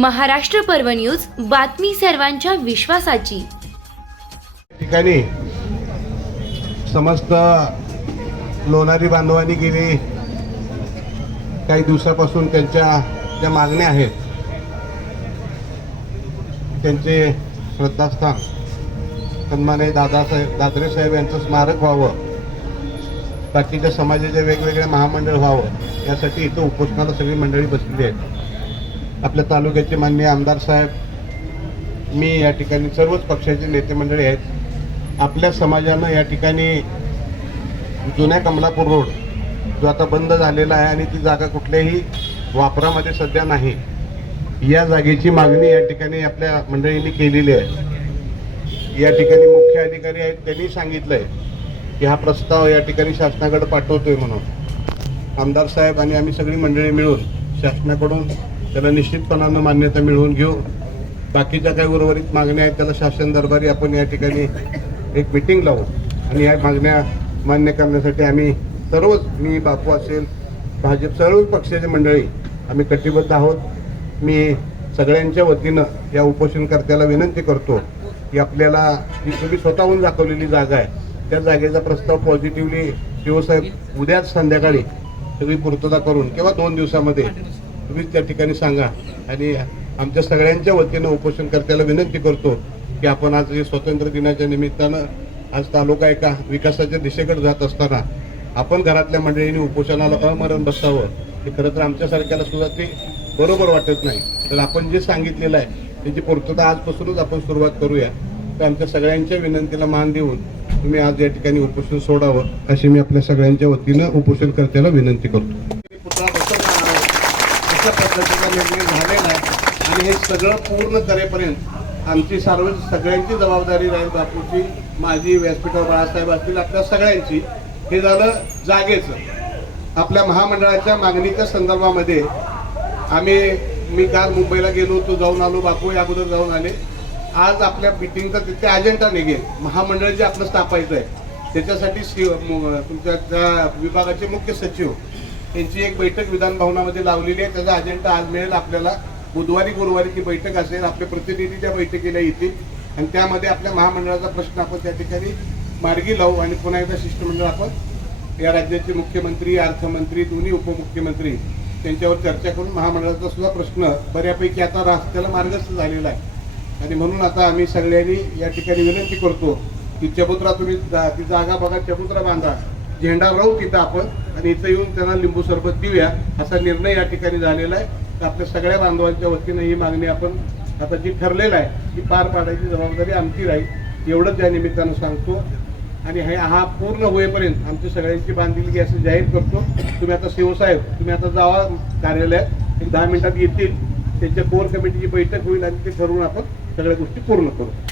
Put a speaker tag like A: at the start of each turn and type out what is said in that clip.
A: महाराष्ट्र पर्व न्यूज बातमी सर्वांच्या विश्वासाची.
B: ठिकाणी समस्त लोणारी बांधवांनी गेली. काही दिवसापासून त्यांच्या ज्या मागण्या आहेत त्यांचे श्रद्धास्थान सन्माने दादासाहेब दादरे साहेब यांचं स्मारक व्हावं बाकीच्या समाजाचे वेगवेगळे महामंडळ व्हावं यासाठी इथं उपोषणाला सगळी मंडळी बसलेली आहेत. आपल्या तालुक्याचे माननीय आमदार साहेब मी या ठिकाणी सर्वच पक्षाचे नेते मंडळी आहेत. आपल्या समाजानं या ठिकाणी जुन्या कमलापूर रोड जो आता बंद झालेला आहे आणि ती जागा कुठल्याही वापरामध्ये सध्या नाही या जागेची मागणी या ठिकाणी आपल्या मंडळींनी केलेली आहे. या ठिकाणी मुख्य अधिकारी आहेत त्यांनी सांगितलंय की हा प्रस्ताव या ठिकाणी शासनाकडे पाठवतोय म्हणून. आमदार साहेब आणि आम्ही सगळी मंडळी मिळून शासनाकडून त्याला निश्चितपणानं मान्यता मिळवून घेऊ. बाकीच्या काही उर्वरित मागण्या आहेत त्याला शासन दरबारी आपण या ठिकाणी एक मिटिंग लावू. आणि या मागण्या मान्य करण्यासाठी आम्ही सर्वच मी बापू असेल भाजप सर्व पक्षाचे मंडळी आम्ही कटिबद्ध आहोत. मी सगळ्यांच्या वतीनं या उपोषणकर्त्याला विनंती करतो की आपल्याला जी तुम्ही स्वतःहून दाखवलेली जागा आहे त्या जागेचा प्रस्ताव पॉझिटिव्हली शिवसाहेब उद्याच संध्याकाळी सगळी पूर्तता करून किंवा दोन दिवसामध्ये तुम्हीच त्या ठिकाणी सांगा. आणि आमच्या सगळ्यांच्या वतीनं उपोषणकर्त्याला विनंती करतो की आपण आज हे स्वातंत्र्य दिनाच्या निमित्तानं आज तालुका एका विकासाच्या दिशेकडे जात असताना आपण घरातल्या मंडळींनी उपोषणाला अमरण बसावं. हे खरं तर आमच्यासारख्याला सुद्धा ते बरोबर वाटत नाही. तर आपण जे सांगितलेलं आहे त्याची पूर्तता आजपासूनच आपण सुरुवात करूया. तर आमच्या सगळ्यांच्या विनंतीला मान देऊन तुम्ही आज या ठिकाणी उपोषण सोडावं अशी मी आपल्या सगळ्यांच्या वतीनं उपोषणकर्त्याला विनंती करतो. अशा पद्धतीचा निर्णय झालेला आहे. आणि हे सगळं पूर्ण करेपर्यंत आमची सर्व सगळ्यांची जबाबदारी राहील बापूची माझी व्यासपीठावर बाळासाहेब असतील आपल्या सगळ्यांची. हे झालं जागेचं. आपल्या महामंडळाच्या मागणीच्या संदर्भामध्ये आम्ही मी काल मुंबईला गेलो होतो जाऊन आलो बापू या अगोदर जाऊन आले. आज आपल्या मिटिंगचा तिथे अजेंडा निघेल महामंडळ जे आपलं स्थापायचं आहे त्याच्यासाठी सी तुमच्या त्या विभागाचे मुख्य सचिव त्यांची एक बैठक विधान भवनामध्ये लावलेली आहे. त्याचा अजेंडा आज मिळेल आपल्याला. बुधवारी गुरुवारी ती बैठक असेल. आपले प्रतिनिधी त्या बैठकीला येतील. आणि त्यामध्ये आपल्या महामंडळाचा प्रश्न आपण त्या ठिकाणी मार्गी लावू आणि पुन्हा एकदा शिष्टमंडळ आपण या राज्याचे मुख्यमंत्री अर्थमंत्री दोन्ही उपमुख्यमंत्री त्यांच्यावर चर्चा करून महामंडळाचा सुद्धा प्रश्न बऱ्यापैकी आता रस्त्याला मार्गस्थ झालेला आहे. आणि म्हणून आता आम्ही सगळ्यांनी या ठिकाणी विनंती करतो की चबुत्रा तुम्ही जा- ती जागा बघा चबुत्रा बांधा. झेंडा राहू तिथं आपण. आणि इथं येऊन त्यांना लिंबू सरबत देऊया असा निर्णय या ठिकाणी झालेला आहे. तर आपल्या सगळ्या बांधवांच्या वतीनं ही मागणी आपण आता जी ठरलेलं आहे ती पार पाडायची जबाबदारी आमची राहील. एवढंच या निमित्तानं सांगतो. आणि हे हा पूर्ण होईपर्यंत आमची सगळ्यांची बांधिलकी असं जाहीर करतो. तुम्ही आता शिवसाहेब तुम्ही आता जावा कार्यालयात. एक दहा मिनिटात येतील. त्यांच्या कोर कमिटीची बैठक होईल आणि ते ठरवून आपण सगळ्या गोष्टी पूर्ण करू.